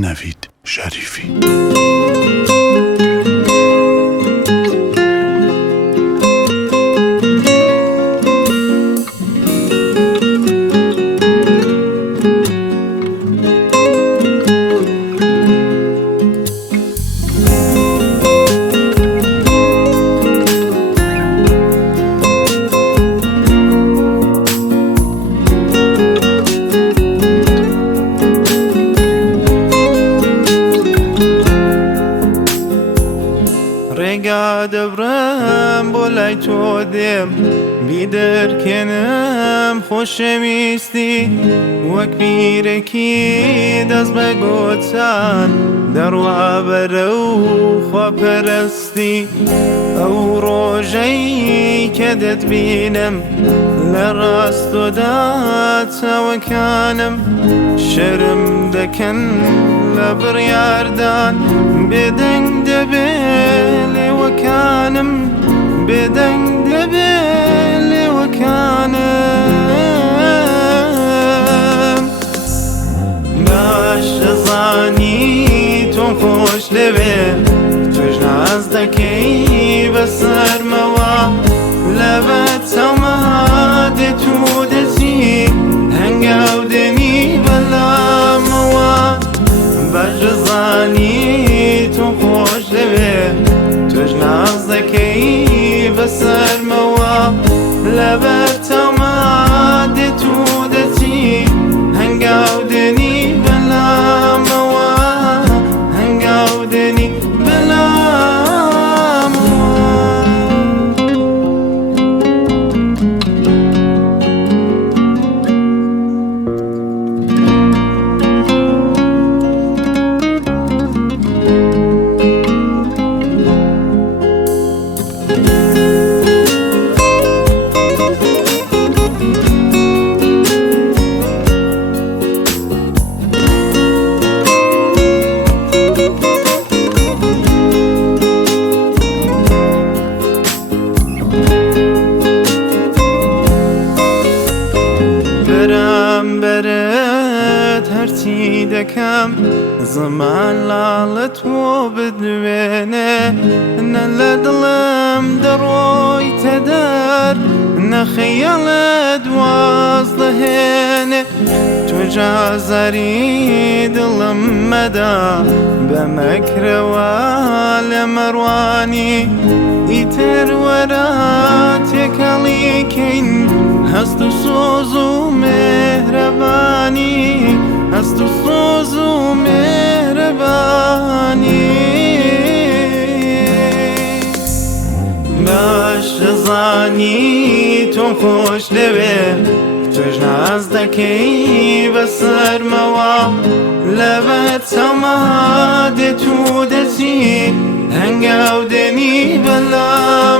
نوید شریفی. ڕێگا دەبڕم بۆ لای تۆ دێم بیدەرکێنم خۆشەویستی وەک بیرێکی دەست بە گۆچان دەڕوا بەرەو خواپەرستی ئەو ڕۆژەی کە دەتبینم لە ڕاستۆدا چاوەکانم شەرم دەکەن لە بڕیاردان بێدەنگ دەبێ لێوەکانم بێدەنگ دەبێ لێوەکانم باش دەزانی تۆم خۆش دەوێ توش ناز دەکەی بەسەرمەوە لەبەر چاومە دێت و دەچی هەنگاو دێنی بەلامەوە باش دەزانی تۆم خۆش دەوێ توش ناز دەکەی بەسەرمەوە لەبەر چاومە دێت و دەچی هەنگاو دێنی بەلامەوە هەنگاو دێنی بەرەت هەرچی دەکەم زمان لاڵت تۆ بدوێنێ نە لە دڵم دەڕۆیتە دەر نە خەیاڵت واز دەهێنێ تۆ جازاری دڵم مەدا بە مەکرەوە لە مەڕوانی ئیتر وەرە تێکەڵیکەین هەست و سۆز و مێهرەبانی هەست و سۆز و مێهرەبانی باش دەزانی تۆم خۆش دەوێ توش ناز دەکەی بەسەرمەوە لەبەر چاومە دێت و دەچی هەنگاو دێنی بەلام